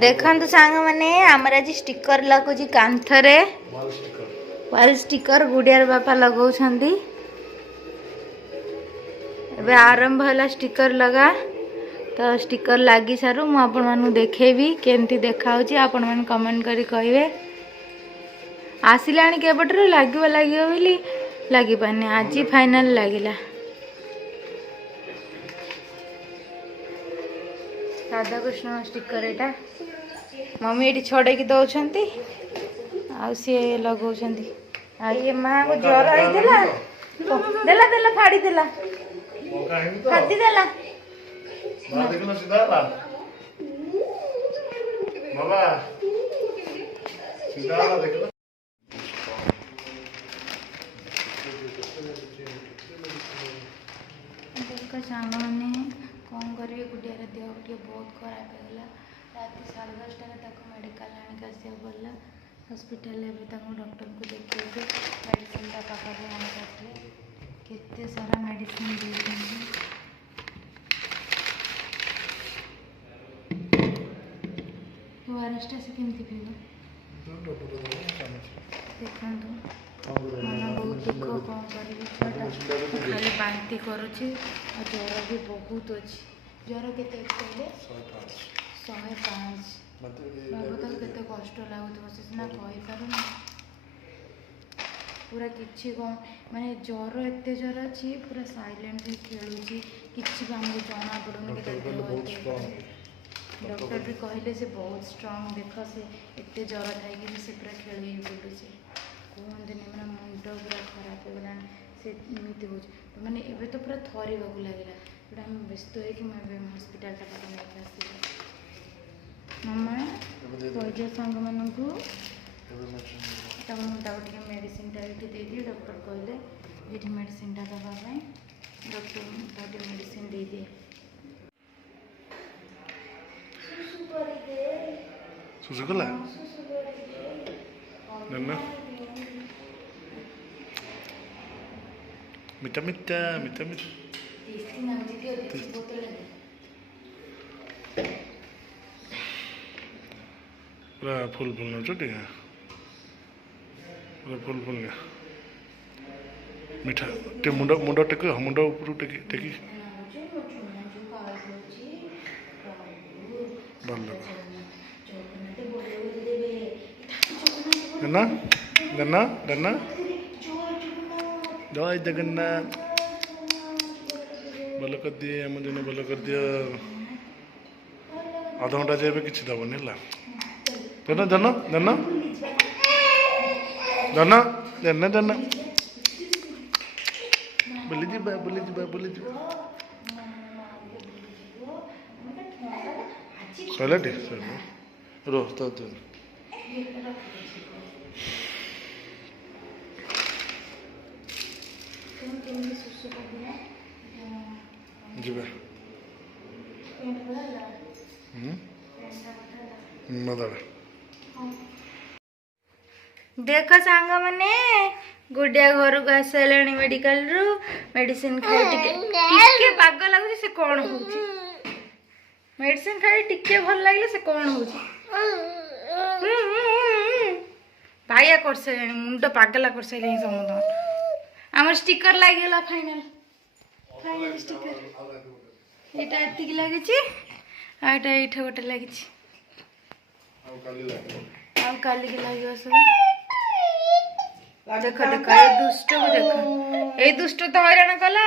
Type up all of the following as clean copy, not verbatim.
देखु सांग मैंने आमर आज स्टिकर लगुच कांथरे वाल स्टिकर गुड़ियार बापा लगौ आरंभ है स्टिकर लगा तो स्टिकर लगी सारू मुझे देखेबी केमती देखा आपण मैंने कमेंट करी कहे आसिला केपटर लगे लगे लगी पाने आज फाइनल लगिला राधा कृष्ण स्टिकर एटा मम्मी ये छड़े दौरान आ सी लगौ ये माँ को ज्वर होता देला देला फाड़ी देला खादी देला सांग मैंने कौन करेंगे गुडियार देह टे बहुत खराब होगा रात 10:30 मेडिकल आनिक आसा पड़ा हॉस्पिटल डॉक्टर को देखिए मेडिसिन पाखे आनिक आसले केते सारा मेडिसिन देते ओआरएस से केमती पीब देखो मन बहुत दुख कौन करी खाली बांती करुच्ची ज्वर भी बहुत अच्छी ज्वर के कहले 105 बाबू तो केते कष्ट लगुव से सीना कहीपर पूरा किसी कौन माने ज्वर एत ज्वर अच्छी पूरा साइलेंटली खेलुची किसी आमको जना पड़ूनी डॉक्टर भी कहले से बहुत स्ट्रांग देख से एत ज्वर थी से पूरा खेल बुलूचे कहते मैंने मुंड पूरा खराब हो गला से एमती हो मैंने एवं तो पूरा थर लगे पूरा व्यस्त हो हस्पिटाल नहीं आस मामा कह सांग मानक मुझे मेडिसिन दे डॉक्टर कहले ये मेडिसिन दवाई डॉक्टर मेडिसिन दे दिए सुसुकला नन्ना मिठा मिठा मिठा मिठा पूरा फुल फुल न चोटी पूरा फुल फुल मिठा टे मुंड मुंड टेक मुंड ऊपर टेकी टेकी भल गन्ना गन्ना गन्ना जय जगन्नाथ भल कर दिए आम दिन भल कर दिया आध घंटा जाए कि दबनी है जन जन जन जन जन जन बुली जा बुली जा बुली जा सैला टी रो तो देख सांग मैंने गुडिया घर को आस मेडिकल रु मेडिसिन खाई टिके पाग लगुच से कौन हो मेडिसिन खाई टिके भल लगे से कौन हो भाइया कर सारे मुंड पागला कर सारे समस्त आम स्टिकर लगे फाइनल फाइनल स्टिकर यहाँ एति लगी ये गोटे लगी काली की लगे सब देख देख ये दुष्ट को देख ये दुष्ट तो हैरान कला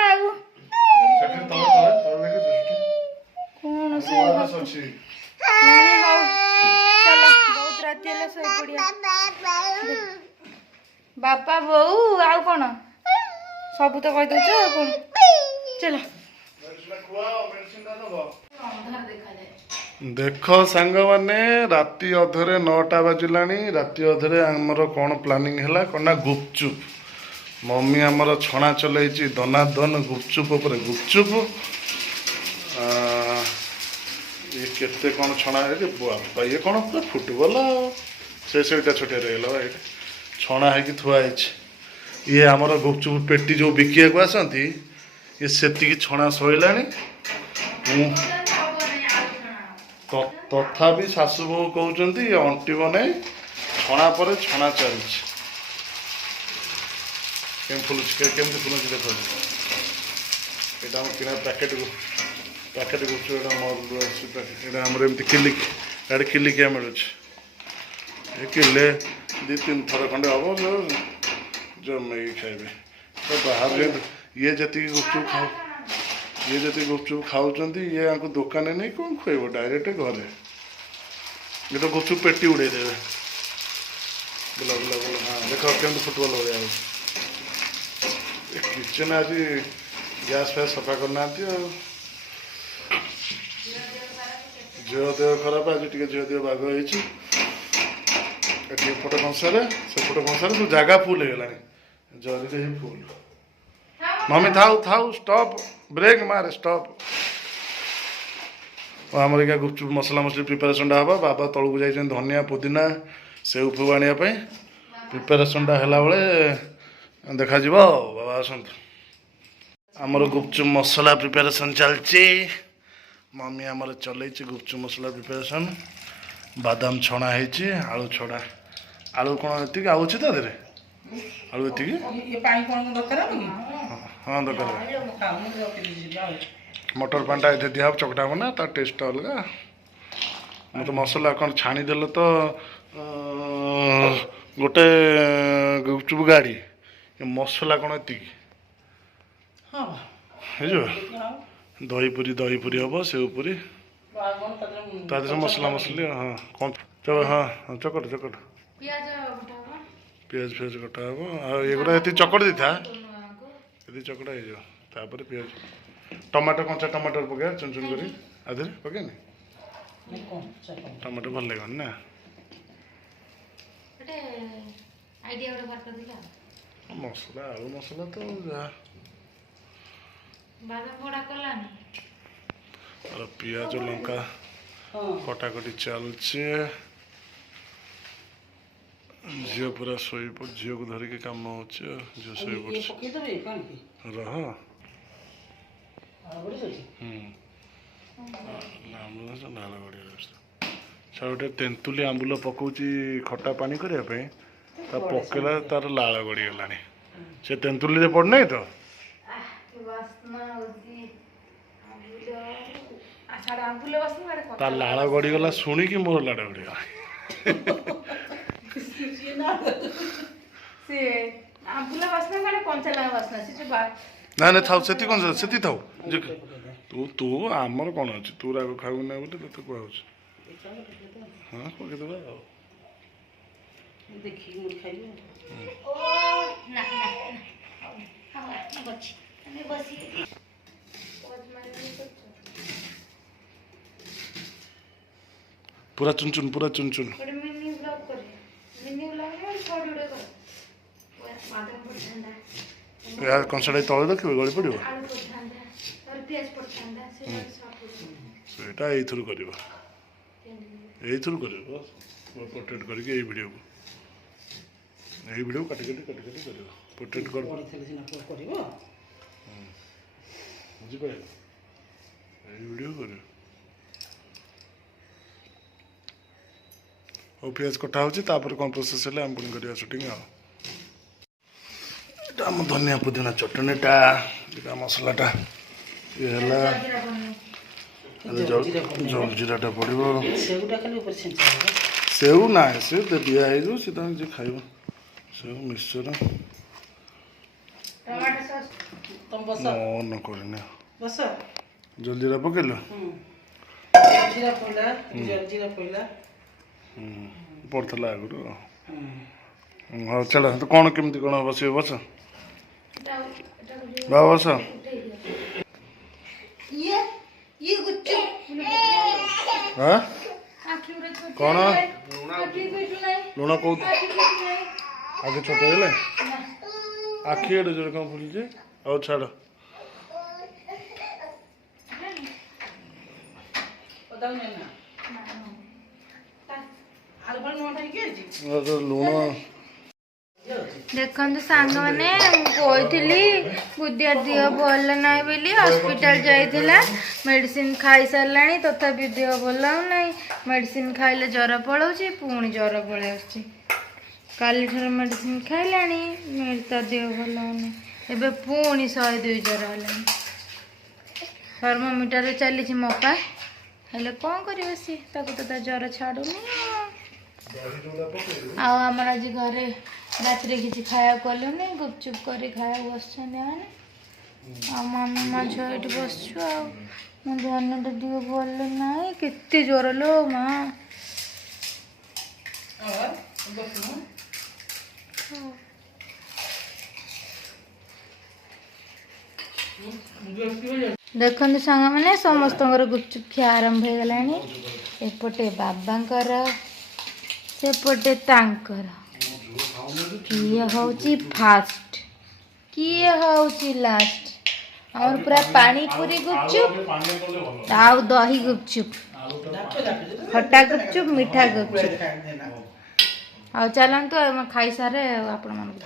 कौन से चलो बहुत रात बापा बोऊ आउ कौन सब तो कही दौच कौन चलो देख सांग मैंने राति अधरे 9टा बाजिला राति अधरे आमर कौन प्लानिंग है कौन गुपचुप मम्मी आमर छणा चलई दनादन गुपचुप उपर गुपचुप ये केते कौन छणा है बापा ये कौन पूरा फुटबॉल से छोटिया रहीगला ये छणा है थुआ ये आमर गुपचुप पेटी जो बिकिया को आसती ये से छणा सैला ତଥାପି ଶାଶୁ ବୋହୂ କହୁଛନ୍ତି ଅଣ୍ଟିବ ନାହିଁ, ଛଣା ପରେ ଛଣା ଚାଲିଛି। କେମିତି ଫୁଲୁଛି ଦେଖ। ଏଇଟା ଆମ କିଣା ପ୍ୟାକେଟ୍ ଗୁପଚୁପ୍, ଏଇଟା ଏଇଟା ଆମର ଏମିତି କିଲିକିଆ ମିଳୁଛି। ଏ କିଲେ 2-3 ଥର ଖଣ୍ଡେ ହବ ଜମେଇକି ଖାଇବେ। ତ ବାହାରେ ଇଏ ଯେତିକି ଗୁପଚୁପ୍ ଖାଉଛନ୍ତି, ଇଏ ଆଙ୍କୁ ଦୋକାନରେ ନେଇ କ'ଣ ଖୁଆଇବ, ଡାଇରେକ୍ଟ ଘରେ। ଇଏ ତ ଗୁପଚୁପ୍ ପେଟି ଉଡ଼େଇ ଦେବେ। ବୁଲା ହଁ ଦେଖ କେମିତି ଫୁଟବଲ ଭଳିଆ ହେଉଛି। କିଚେନ୍ ଆଜି ଗ୍ୟାସ୍ ଫ୍ୟାସ୍ ସଫା କରିନାହାନ୍ତି ଆଉ। ଝିଅ ଦେହ ଖରାପ, ଆଜି ଟିକେ ଝିଅ ଦେହ ବାଗ ହେଇଛି। ଏଠି ଏପଟ କଂସାରେ ସେପଟ କଂସାରେ ସବୁ ଜାଗା ଫୁଲ୍ ହେଇଗଲାଣି, ଜରିରେ ହିଁ ଫୁଲ୍। ମମି ଥାଉ ଷ୍ଟପ୍, ବ୍ରେକ୍ ମାରେ, ଷ୍ଟପ୍। ଆମର ଏକା ଗୁପଚୁପ୍ ମସଲା ପ୍ରିପାରେସନ୍ଟା ହେବ। ବାବା ତଳକୁ ଯାଇଛନ୍ତି ଧନିଆ ପୁଦିନା ସେଉ ଫେଉ ଆଣିବା ପାଇଁ। ପ୍ରିପାରେସନ୍ଟା ହେଲା ବେଳେ ଦେଖାଯିବ ଆଉ। ବାବା ଆସନ୍ତୁ। ଆମର ଗୁପଚୁପ୍ ମସଲା ପ୍ରିପାରେସନ୍ ଚାଲିଛି। ମମି ଆମର ଚଲେଇଛି ଗୁପଚୁପ୍ ମସଲା ପ୍ରିପାରେସନ୍। ବାଦାମ ଛଣା ହେଇଛି, ଆଳୁ ଛଡ଼ା। ଆଳୁ କ'ଣ ଏତିକି ଆଉ ଅଛି ତା ଦେହରେ? ଆଳୁ ଏତିକି? ହଁ ଦରକାର। ମଟର ପାଣିଟା ଏଠି ଦିଆହେବ, ଚକଟା ହେବ ନା, ତା ଟେଷ୍ଟଟା ଅଲଗା। ମୁଁ ତ ମସଲା କ'ଣ ଛାଣିଦେଲେ ତ ଗୋଟେ ଗୁପଚୁପ୍ ଗାଡ଼ି, ମସଲା କ'ଣ ଏତିକି ହେଇଯିବ। ଦହି ପୁରୀ ହେବ, ସେଉ ପୁରୀ, ତା ଦେହରେ ମସଲା ମସଲି। ହଁ ଚକଟ ପିଆଜ କଟା ହେବ। ଆଉ ଏଗୁଡ଼ା ଏତିକି ଚକଟି ଦେଇଥା, ଏତିକି ଚକଟା ହେଇଯିବ। ତାପରେ ପିଆଜ, ଟମାଟୋ, କଞ୍ଚା ଟମାଟୋ ପକାଇବା ଚୁନ କରି। ଆ ଦେହରେ ପକାଇନି ଟମାଟୋ, ଭଲ ଲାଗିବନି ନା। ମସଲା ଆଳୁ ମସଲା ତ ଯାହା। ପିଆଜ ଲଙ୍କା କଟାକଟି ଚାଲିଛି। ଝିଅ ପୁରା ଶୋଇପଡ଼ି, ଝିଅକୁ ଧରିକି କାମ ହେଉଛି ଆଉ। ଝିଅ ଶୋଇପଡ଼ିଛି। ରହ ଗୋଟେ ତେନ୍ତୁଲି ଆମ୍ବୁଲ ପକଉଛି ଖଟା ପାଣି କରିବା ପାଇଁ, ତା ପକେଇଲା ତାର ଲାଳ ଗଡ଼ିଗଲାଣି। ସେ ତେନ୍ତୁଲିରେ ପଡ଼ିନାହିଁ ତ, ତା ଲାଳ ଗଡ଼ିଗଲା ଶୁଣିକି ମୋର ଲାଳ ଗଡ଼ିଗଲା। ନା ଥାଉ, ସେତିକି ଥାଉ। ତୁ ଆମର କ'ଣ ଅଛି, ତୁ ରାଗ ଖାଇବୁ ନା ବୋଲି ତୋତେ କୁହାଉଛି। ହଁ ପକେଇଦେବା ଆଉ। ପୁରା ଚୁନ ଚୁନ। କଂସାଟା ତଳେ ରଖିବେ, ଗଳି ପଡ଼ିବ। ସେଇଟା ଏଇଥିରୁ କରିବ ପୋର୍ଟ୍ରେଟ୍ କରିକି ଏଇ ଭିଡ଼ିଓକୁ କାଟି କରିବ। ପୋର୍ଟ୍ରେଟ୍ କରିବ, ବୁଝିପାରିଲ? ଏଇ ଭିଡ଼ିଓ କରିବ। ହଉ, ପିଆଜ କଟା ହେଉଛି, ତାପରେ କ'ଣ ପ୍ରୋସେସ୍ ହେଲେ ଆମେ ପୁଣି କରିବା ସୁଟିଂ ଆଉ। ଏଇଟା ଆମ ଧନିଆ ପୁଦିନା ଚଟଣିଟା, ଏଇଟା ମସଲାଟା ଇଏ ହେଲା। ଜଲଜିରାଟା ପଡ଼ିବ। ସେଉ ନାହିଁ, ସେ ଦିଆ ହେଇଯିବ, ସେ ତମେ ଯିଏ ଖାଇବ। ସେଉ ମିକ୍ସଚର ମନ କରିନି। ଜଲଜିରା ପକେଇଲ, ପଡ଼ିଥିଲା ଆଗରୁ। ହଉ ଚାଲ, କ'ଣ କେମିତି କ'ଣ ବସିବ? ବସ ବାବା, ବସ। କ'ଣ ଲୁଣ କହୁଛୁ? ଆଗେ ଛୋଟ ହେଲେ ଆଖି ଏଡ଼େ ଜୋରେ କ'ଣ ଫୁଲିଛି? ହଉ ଛାଡ଼। ଲୁଣ ଦେଖନ୍ତୁ ସାଙ୍ଗମାନେ ମୁଁ କହିଥିଲି ଗୁଦିଆ ଦେହ ଭଲ ନାହିଁ ବୋଲି ହସ୍ପିଟାଲ ଯାଇଥିଲା ମେଡିସିନ ଖାଇସାରିଲାଣି ତଥାପି ଦେହ ଭଲ ହେଉନାହିଁ ମେଡିସିନ ଖାଇଲେ ଜ୍ୱର ପଳାଉଛି ପୁଣି ଜ୍ୱର ପଳେଇ ଆସୁଛି କାଲିଠାରୁ ମେଡିସିନ ଖାଇଲାଣି ତା ଦେହ ଭଲ ହେଉନି ଏବେ ପୁଣି 102 ଜ୍ୱର ହେଲାଣି ଥର୍ମୋମିଟରରେ ଚାଲିଛି ମପା ହେଲେ କ'ଣ କରିବ ସିଏ ତାକୁ ତ ତା ଜ୍ୱର ଛାଡ଼ୁନି ଆଉ ଆମର ଆଜି ଘରେ ରାତିରେ କିଛି ଖାଇବାକୁ କଲୁନି ଗୁପଚୁପ କରି ଖାଇବାକୁ ବସିଛନ୍ତି ମାନେ ଆଉ ମାମା ମା ଝିଅ ଏଠି ବସିଛୁ ଆଉ ମୋ ଧ୍ୟାନଟା ଟିକେ ଭଲ ନାହିଁ କେତେ ଜ୍ୱର ଲୋ ମା ଦେଖନ୍ତୁ ସାଙ୍ଗମାନେ ସମସ୍ତଙ୍କର ଗୁପଚୁପ ଖିଆ ଆରମ୍ଭ ହେଇଗଲାଣି ଏପଟେ ବାବାଙ୍କର ସେପଟେ ତାଙ୍କର କିଏ ହଉଛି ଫାଷ୍ଟ କିଏ ହଉଛି ଲାଷ୍ଟ ଆମର ପୁରା ପାଣିପୁରୀ ଗୁପଚୁପ ଆଉ ଦହି ଗୁପଚୁପ ଖଟା ଗୁପଚୁପ ମିଠା ଗୁପଚୁପ ଆଉ ଚାଲନ୍ତୁ ଆମେ ଖାଇସାରେ ଆପଣମାନଙ୍କୁ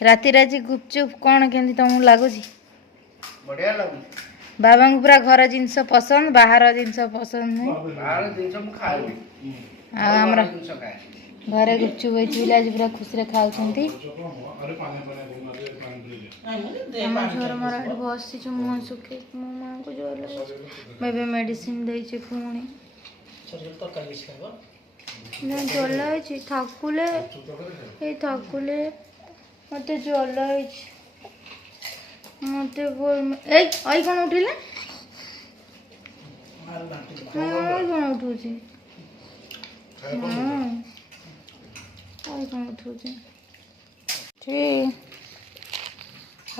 ରାତିରେ ଆଜି ଗୁପଚୁପ କ'ଣ କେମିତି ତମକୁ ଲାଗୁଛି ବଢିଆ ଲାଗୁଛି ବାବାଙ୍କୁ ପୁରା ଘର ଜିନିଷ ପସନ୍ଦ ବାହାର ଜିନିଷ ପସନ୍ଦ ନୁହେଁ ବାହାର ଜିନିଷ ମୁଁ ଖାଏନି ଆଉ ଆମର ଜିନିଷ ଖାଏ ଘରେ ଗୁପଚୁପ ହେଇଛି ବୋଲି ଆଜି ପୁରା ଖୁସିରେ ଖାଉଛନ୍ତି ଆମ ଝିଅର ମୋର ଏଠି ବସିଛୁ ମୁହଁ ଶୁଖେଇ ମୋ ମାଆଙ୍କୁ ଜ୍ୱର ହେଇଛି ମୁଁ ଏବେ ମେଡ଼ିସିନ ଦେଇଛି ପୁଣି ନା ଜ୍ୱର ହେଇଛି ଥାକୁଲେ ଏଇ ଥାକୁଲେ ମତେ ଜ୍ୱର ହେଇଛି ମତେ ଏଇ କ'ଣ ଉଠିଲା କ'ଣ ଉଠୁଛି କ'ଣ ଉଠୁଛି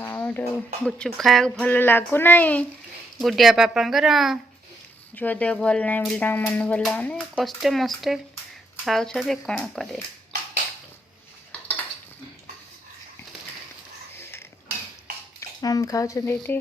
ଆଉ ଗୁପଚୁପ ଖାଇବାକୁ ଭଲ ଲାଗୁନାହିଁ ଗୁଡିଆ ବାପାଙ୍କର ଝିଅ ଦେହ ଭଲ ନାହିଁ ବୋଲି ତାଙ୍କ ମନ ଭଲ ଲାଗୁନି କଷ୍ଟେ ମଷ୍ଟେ ଖାଉଛନ୍ତି କ'ଣ କରିବେ ଆମେ ଖାଉଛନ୍ତି ଏଠି